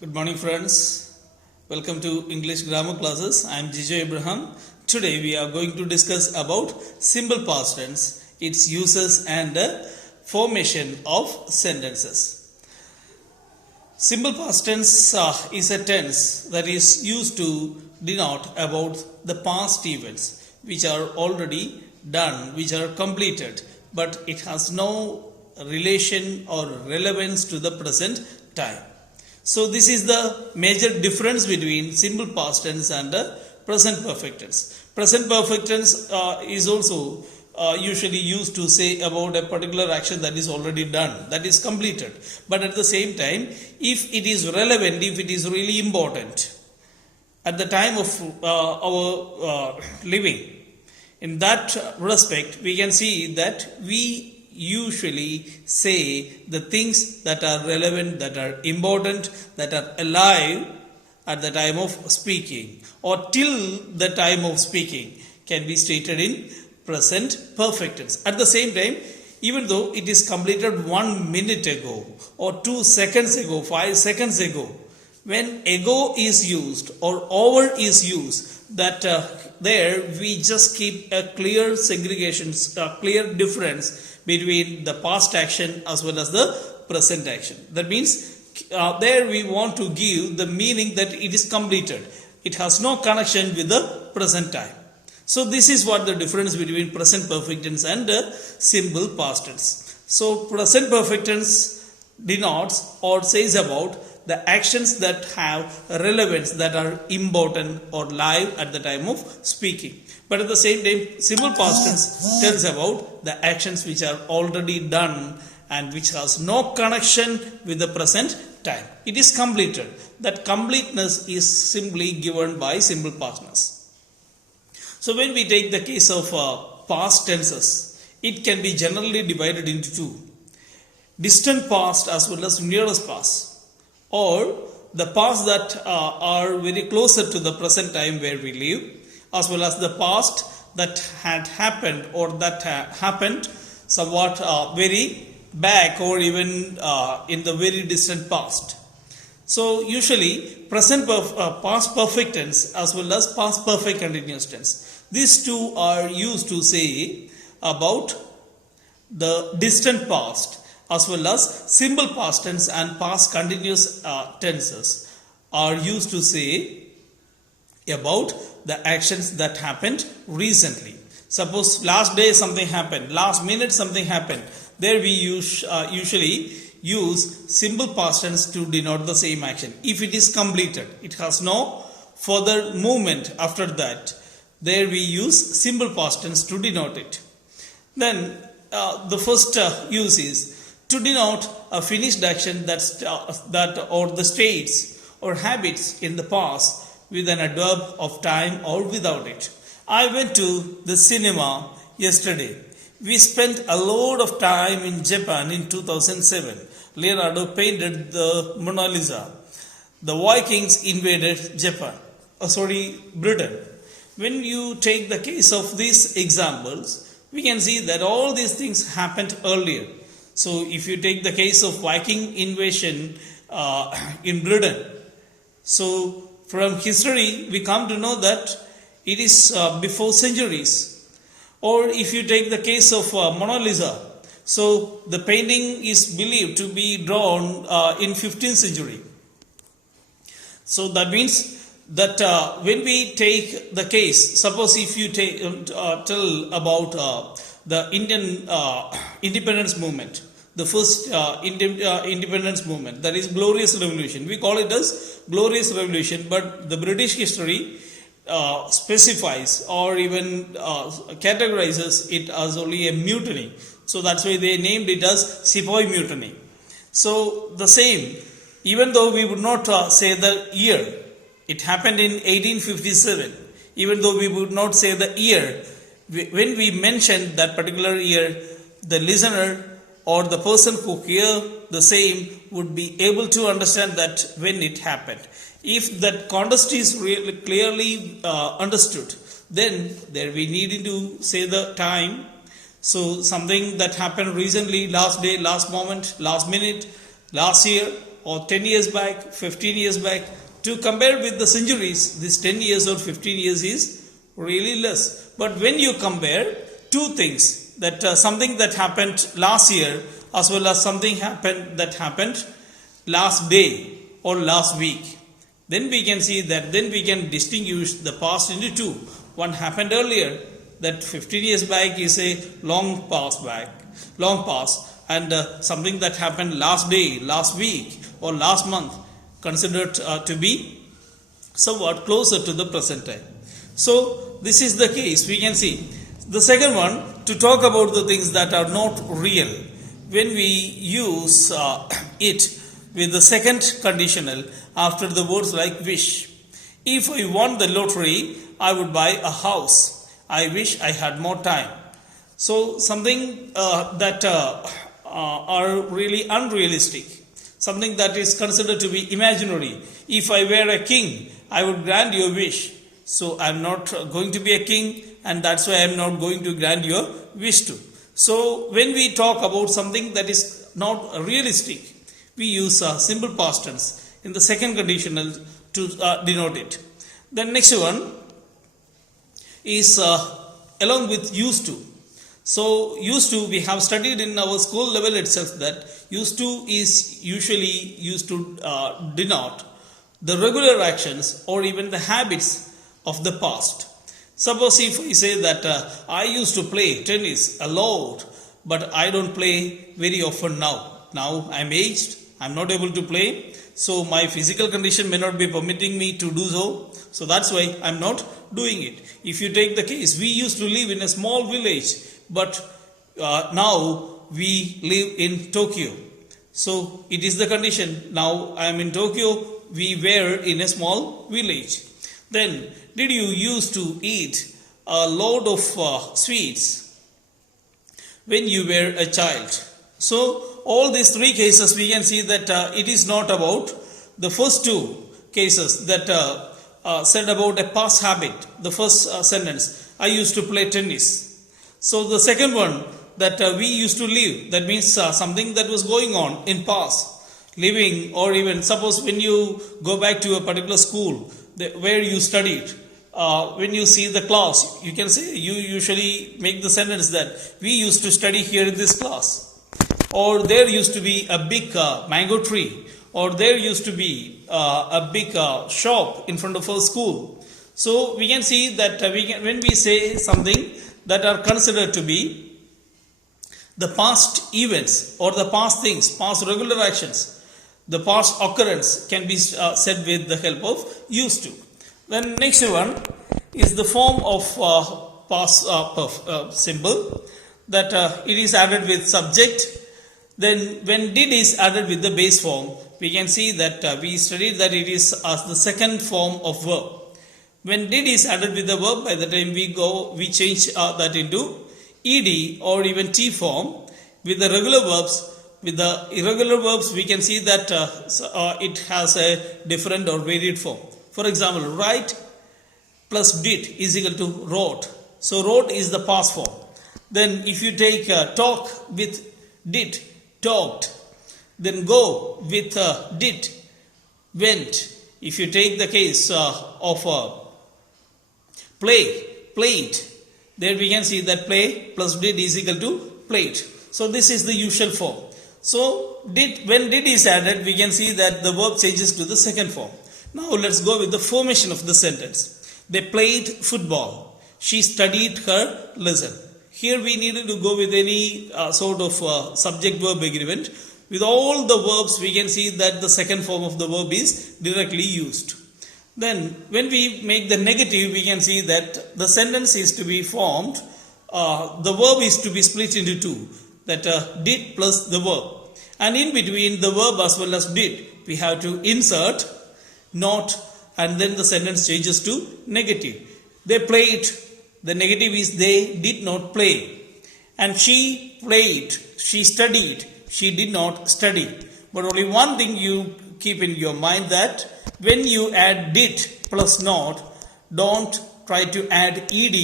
Good morning, friends. Welcome to English grammar classes. I am Jijo Abraham. Today we are going to discuss about simple past tense, its uses and formation of sentences. Simple past tense is a tense that is used to denote about the past events which are already done, which are completed, but it has no relation or relevance to the present time. So this is the major difference between simple past tense and present perfect tense. Present perfect tense is also usually used to say about a particular action that is already done, that is completed. But at the same time, if it is relevant, if it is really important at the time of our living, in that respect, we can see that we usually say the things that are relevant, that are important, that are alive at the time of speaking, or till the time of speaking, can be stated in present perfect tense. At the same time, even though it is completed 1 minute ago, or 2 seconds ago, 5 seconds ago, when ago is used or over is used, that there we just keep a clear segregation, a clear difference between the past action as well as the present action. That means there we want to give the meaning that it is completed. It has no connection with the present time. So this is what the difference between present perfect tense and simple past tense. So present perfect tense denotes or says about the actions that have relevance, that are important or live at the time of speaking. But at the same time, simple past tense tells about the actions which are already done and which has no connection with the present time. It is completed. That completeness is simply given by simple past tense. So when we take the case of past tenses, it can be generally divided into two: distant past as well as nearest past, or the past that are very closer to the present time where we live, as well as the past that had happened or that happened somewhat very back or even in the very distant past. So usually present past perfect tense as well as past perfect continuous tense, these two are used to say about the distant past, as well as simple past tense and past continuous tenses are used to say about the actions that happened recently. Suppose last day something happened, last minute something happened. There we usually use simple past tense to denote the same action. If it is completed, it has no further movement after that, there we use simple past tense to denote it. Then the first use is to denote a finished action that or the states or habits in the past with an adverb of time or without it. I went to the cinema yesterday. We spent a lot of time in Japan in 2007. Leonardo painted the Mona Lisa. The Vikings invaded Britain. When you take the case of these examples, we can see that all these things happened earlier. So if you take the case of Viking invasion in Britain, so from history we come to know that it is before centuries. Or if you take the case of Mona Lisa, so the painting is believed to be drawn in 15th century. So that means that when we take the case, suppose if you tell about the Indian independence movement, the first independence movement, that is Glorious Revolution. We call it as Glorious Revolution, but the British history specifies or even categorizes it as only a mutiny. So that's why they named it as Sepoy Mutiny. So the same, even though we would not say the year, it happened in 1857, even though we would not say the year, when we mention that particular year, the listener or the person who hear the same would be able to understand that when it happened. If that context is really clearly understood, then there we need to say the time. So something that happened recently, last day, last moment, last minute, last year, or 10 years back, 15 years back. To compare with the centuries, this 10 years or 15 years is really less. But when you compare two things, that something that happened last year as well as something that happened last day or last week, then we can see that then we can distinguish the past into two. One happened earlier, that 15 years back is a long past, and something that happened last day, last week or last month considered to be somewhat closer to the present time. So this is the case. We can see the second one, to talk about the things that are not real, when we use it with the second conditional after the words like wish. If I won the lottery, I would buy a house. I wish I had more time. So something that are really unrealistic, something that is considered to be imaginary. If I were a king, I would grant your wish. So I'm not going to be a king, and that's why I'm not going to grant your wish to. So when we talk about something that is not realistic, we use simple past tense in the second conditional to denote it. The next one is along with used to. So used to, we have studied in our school level itself that used to is usually used to denote the regular actions or even the habits of the past. Suppose if we say that I used to play tennis a lot, but I don't play very often now. Now I'm aged, I'm not able to play, so my physical condition may not be permitting me to do so. So that's why I'm not doing it. If you take the case, we used to live in a small village, but now we live in Tokyo. So it is the condition. Now I am in Tokyo, we were in a small village. Then, did you used to eat a load of sweets when you were a child? So all these three cases we can see that it is not about the first two cases that said about a past habit. The first sentence, I used to play tennis. So the second one, that we used to live, that means something that was going on in past, living, or even suppose when you go back to a particular school where you studied, when you see the class, you can say, you usually make the sentence that we used to study here in this class, or there used to be a big mango tree, or there used to be a big shop in front of our school. So we can see that when we say something that are considered to be the past events or the past things, past regular actions, the past occurrence can be said with the help of used to. Then next one is the form of past symbol, that it is added with subject. Then when did is added with the base form, we can see that we studied that it is as the second form of verb. When did is added with the verb, by the time we change that into ed or even t form. With the regular verbs, with the irregular verbs, we can see that it has a different or varied form. For example, write plus did is equal to wrote. So wrote is the past form. Then if you take talk with did, talked. Then go with did, went. If you take the case of play, played, there we can see that play plus did is equal to played. So this is the usual form. So when did is added, we can see that the verb changes to the second form. Now let's go with the formation of the sentence. They played football. She studied her lesson. Here we needed to go with any sort of subject-verb agreement. With all the verbs, we can see that the second form of the verb is directly used. Then when we make the negative, we can see that the sentence is to be formed. The verb is to be split into two. That did plus the verb. And in between the verb as well as did, we have to insert not, and then the sentence changes to negative. They played. The negative is they did not play. And she played. She studied. She did not study. But only one thing you keep in your mind, that when you add did plus not, don't try to add ed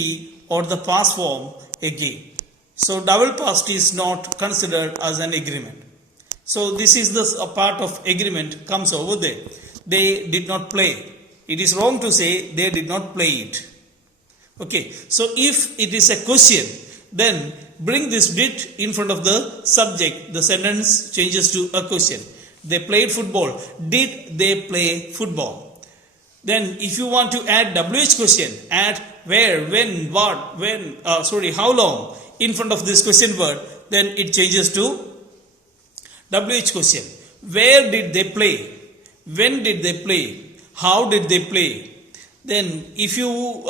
or the past form again. So double past is not considered as an agreement. So this is the a part of agreement comes over there. They did not play. It is wrong to say they did not play it. Okay, so if it is a question, then bring this did in front of the subject. The sentence changes to a question. They played football. Did they play football? Then if you want to add WH question, add where, when, what, when, how long in front of this question word, then it changes to WH question. Where did they play? When did they play? How did they play? Then if you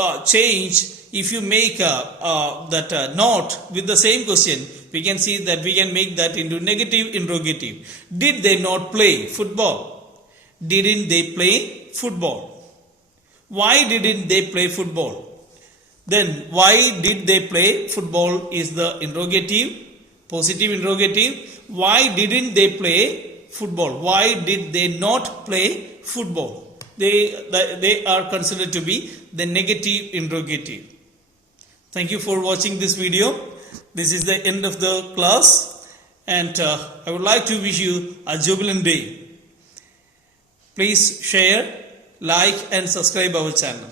if you make that not with the same question, we can see that we can make that into negative interrogative. Did they not play football? Didn't they play football? Why didn't they play football? Then why did they play football is the interrogative, positive interrogative. Why didn't they play football? Why did they not play football? They are considered to be the negative interrogative. Thank you for watching this video. This is the end of the class, and I would like to wish you a jubilant day. Please share, like and subscribe our channel.